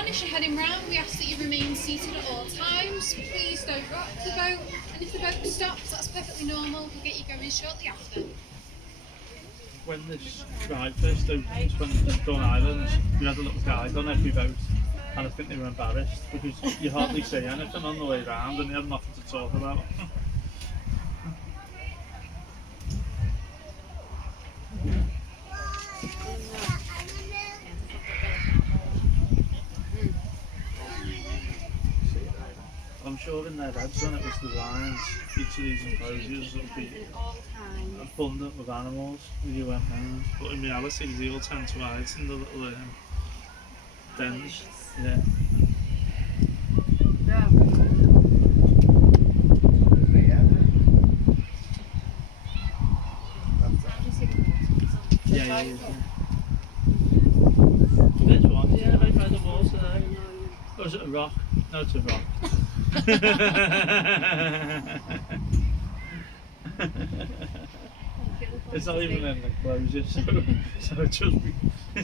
everyone, as you're heading round, we ask that you remain seated at all times. Please don't rock the boat, and if the boat stops, that's perfectly normal. We'll get you going shortly after. When this ride first opened, when the Dawn Islands, we had a little guide on every boat, and I think they were embarrassed because you hardly see anything on the way round, and you have nothing to talk about. I'm sure in their heads when it was designed, each of these enclosures would be abundant with animals when you went round. But in reality, they all tend to hide in the little dens. Yeah. Yeah. There's one, yeah, right by the water there. Or is it a rock? No, it's a rock. It's not even in the enclosure, so it's just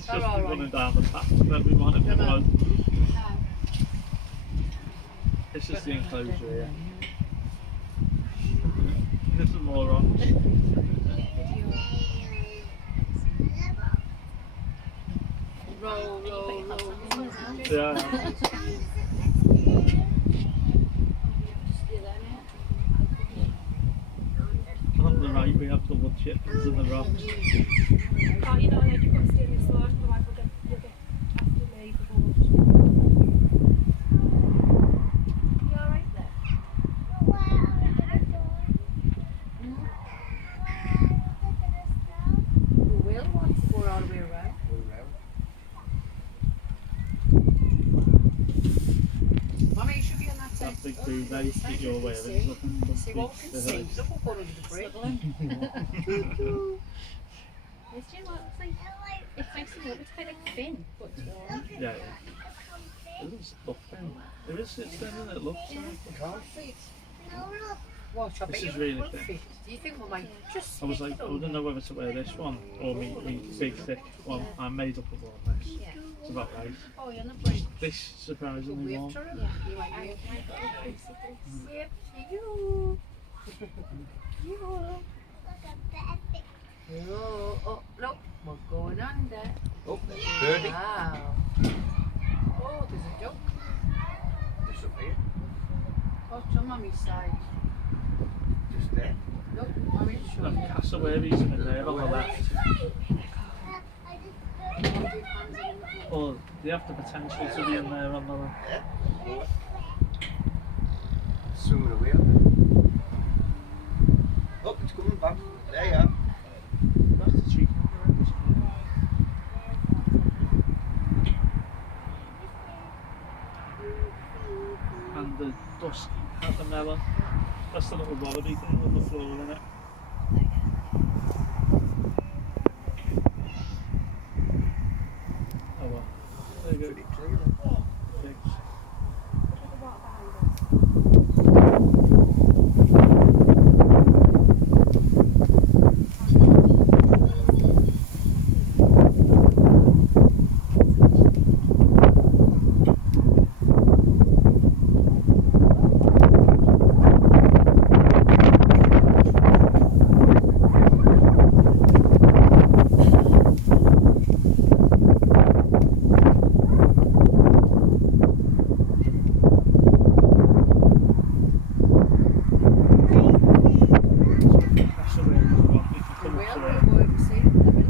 running down the path and then we want it to go. It's just the enclosure here. This is more rocks. Roll. Yeah. On the right we have the wood chippings and the rocks. Oh, you know, like you come steal this one, otherwise you'll get after me before. You alright there? We will once we're all the way around. Mommy, you should be on that side. That big blue base that you're wearing is looking See what we can see. Look what going under the bridge. Yes, do you know what? It's nice to know it's quite like thin, but it's warm. Yeah. It does look thin. It is, it's thin and it looks thin. Can't fit. Watch, I bet This you is really will thin. fit. Do you think we might just I was stick like, it I on? don't know whether to wear this one or me big thick one. I'm made up of all this. Yeah. It's about right. Oh, you're on the bridge. This surprisingly Wave warm. to her. Yeah. You might I wave. basically. Wave to you. You. Oh, look, we're going under. Oh, there's a birdie. Wow. Oh, there's a duck. Just up here. What's on Mummy's side? Just there. Look, Mummy's That showing you. cassowaries in there on the left. Or they have the potential to be in there on the left. Yeah. Swimming away up there. Oh, it's coming back. There you are. That's the cheek. And the dusky catamella. That's the little wallaby thing with the floor in it. Oh well. There you go. Pretty clear. Pigs. Cassowaries as well. If you come up to Well, it. we're going to see it in a minute.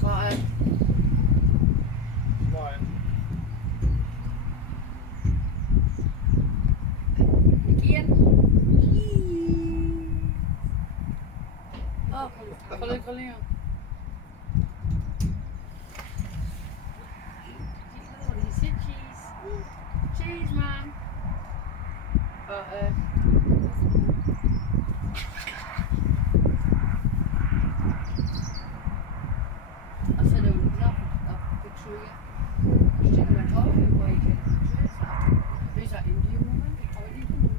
Got it. Again. Oh, follow. please, ma'am. I said, oh, it's not a picture of you. She didn't went, oh, why are you taking pictures? Who's that Indian woman? How are you doing?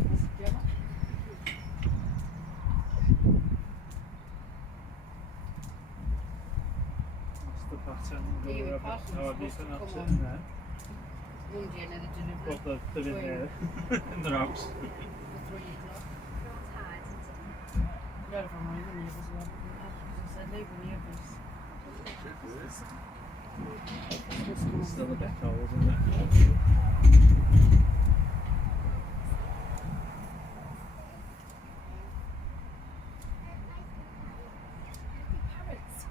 I said, Gemma. That's the pattern. Yeah, Go we up. passed How them, have you supposed been to up come sitting there? Monday and then the delivery. What they're in Wait. there in their house. For 3 o'clock. Everyone's hard, isn't it? Yeah, if I'm right, the neighbours will have it. Because I said, leave the neighbours. It's still a bit cold, isn't it? Parrots.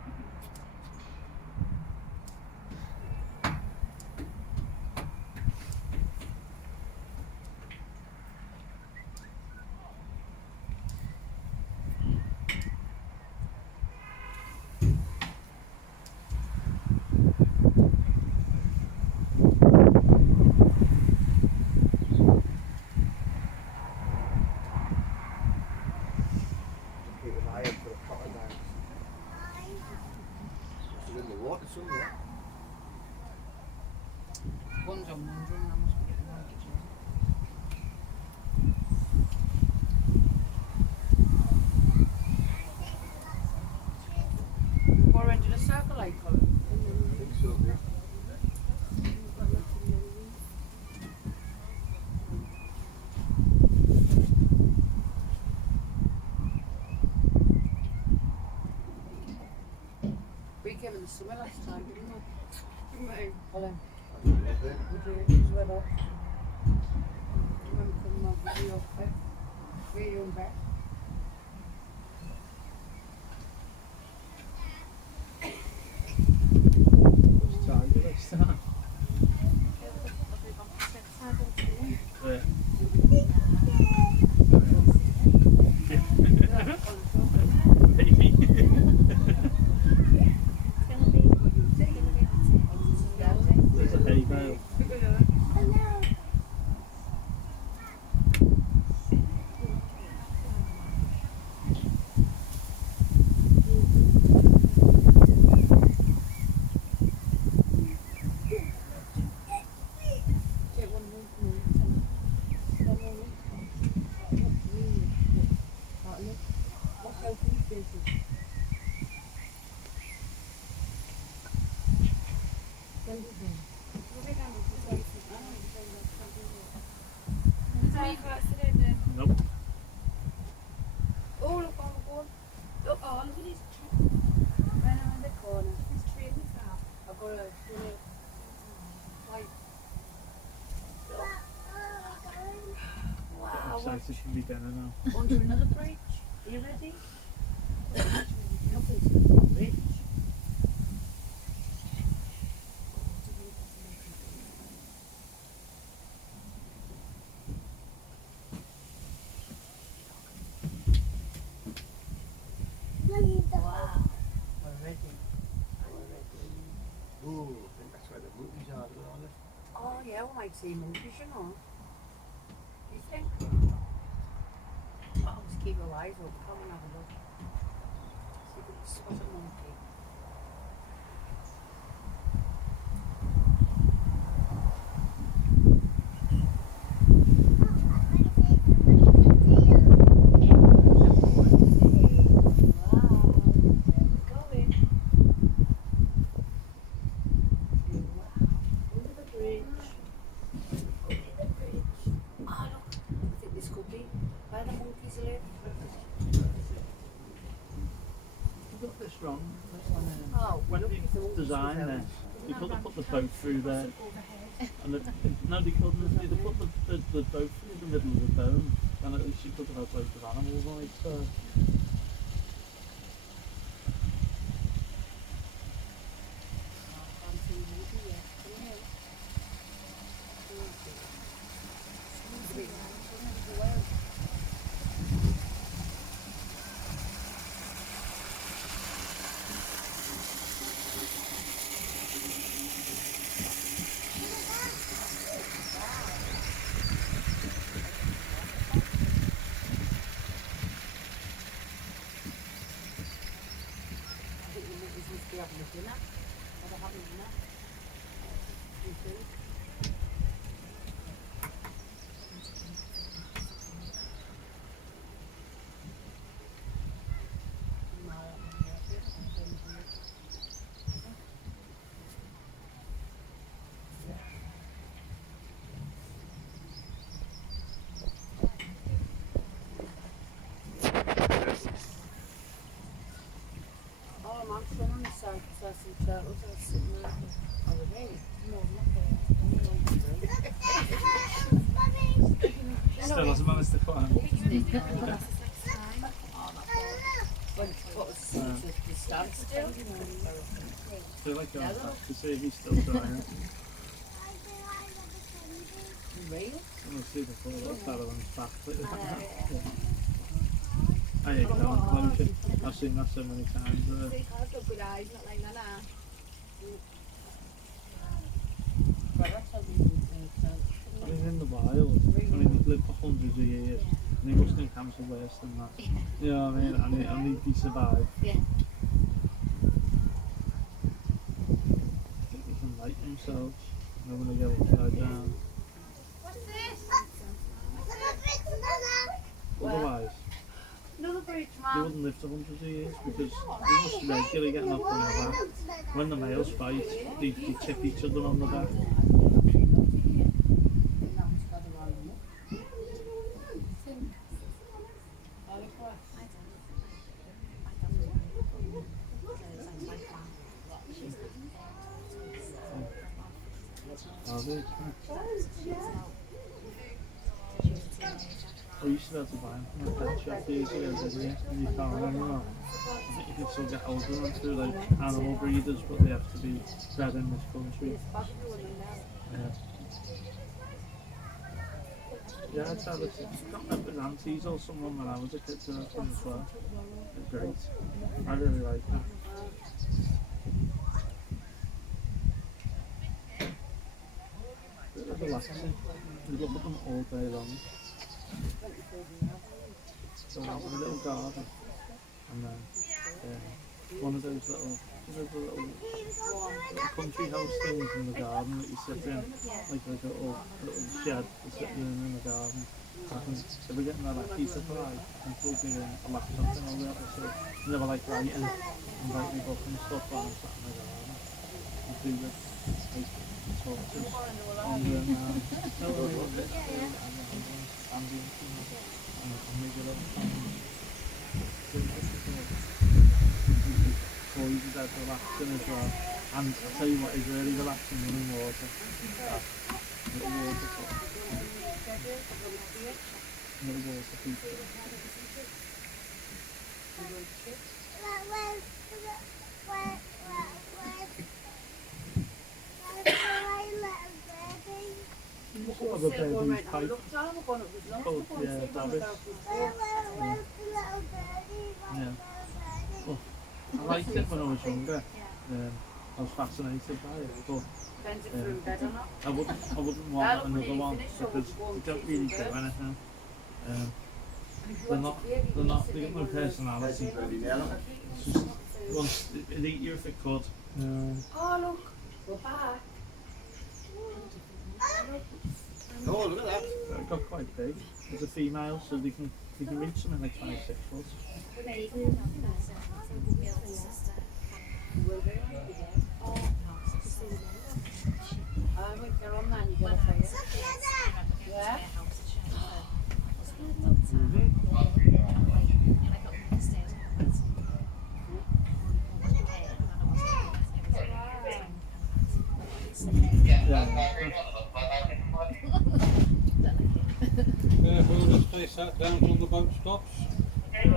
Keep an eye out for the crocodiles. They're in the water somewhere. One's on one drum, I must be getting one kitchen. What end of the circle like, Colin? I think so, yeah. We came in the summer last time, didn't we? Didn't we? Colin, I don't know, then. we did, it was weather. When we come on, we up there. We're young back. What's Tiger this time? Yeah. Maybe. There's a hay bale. Nope. Oh, look on the board. Look, oh, look at this tree. Right around the corner. This tree in this house. I've got a like. Wow, I'm excited to be dinner now. onto another bridge. Are you ready? Nothing's a bridge. Wow. We're ready. Ooh, I think that's where the movies are, aren't they? Oh yeah, we might see movies, you know. You think? I'll just keep your eyes open. Come and have a look. See if we can spot a monkey. You got this wrong. Oh, When look, they it's all designed sorts it, of- they could have put the boat through there. Overhead. And no, they couldn't. They'd have put the boat through the middle of the dome. And at least you could have had loads of animals on each side. having a dinner. Or they're having dinner. Some food. Oh, I'm still on the side because I see turtles that are sitting there. Oh, really? No, Still hasn't managed to climb. When it's got the stand still. I feel like going back to see if he's still trying. Really? I'm going to see the photo of that on his back. I hate that. I've seen that so many times. I've got good eyes, not like that. Right, that's how we I mean, in the wild, I mean, he's lived for hundreds of years, and he must think cancer worse than that. You know what I mean? And he survived. Yeah. He can light themselves, and when they get upside down. Otherwise, another bridge, they man. wouldn't live for hundreds of years because they must regularly get knocked on the back. When the males fight, they tip each other on the back. Are they? I used to be able to buy them from a pet shop years ago, didn't you? And you can't anymore. I think you can still get hold of them through like animal breeders, but they have to be bred in this country. Yeah. Yeah, I'd have it. I can't remember his aunties or someone when I was a kid to have them as well. They're great. I really like them. They're relaxing. You look at them all day long. So a little garden, and then one of those little country house things in the garden that you sit in, like a little shed to sit in the garden. If we're getting that heat supply, and plug me in a laptop and all that, so you never like writing and writing book and stuff while I'm sat in the garden. And do the torches on the toys is out relaxing as well. And I'll tell you what is really relaxing, running water. Little waterfall. Little water feature. Other babies pipe. Oh, yeah, Davis. Yeah. Well, I liked it when I was younger. I was fascinated by it, but I wouldn't want another one because they don't really do anything. They got no personality. It's just it'd eat you if it could. Oh, look, we're back. Oh, look at that. It got quite big. There's a female, so they can reach something like 26 foot. They're on there and you get a face. Yeah? Careful, just stay sat down till the boat stops. Any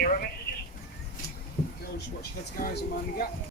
error messages? Go and watch heads guys and man the gap.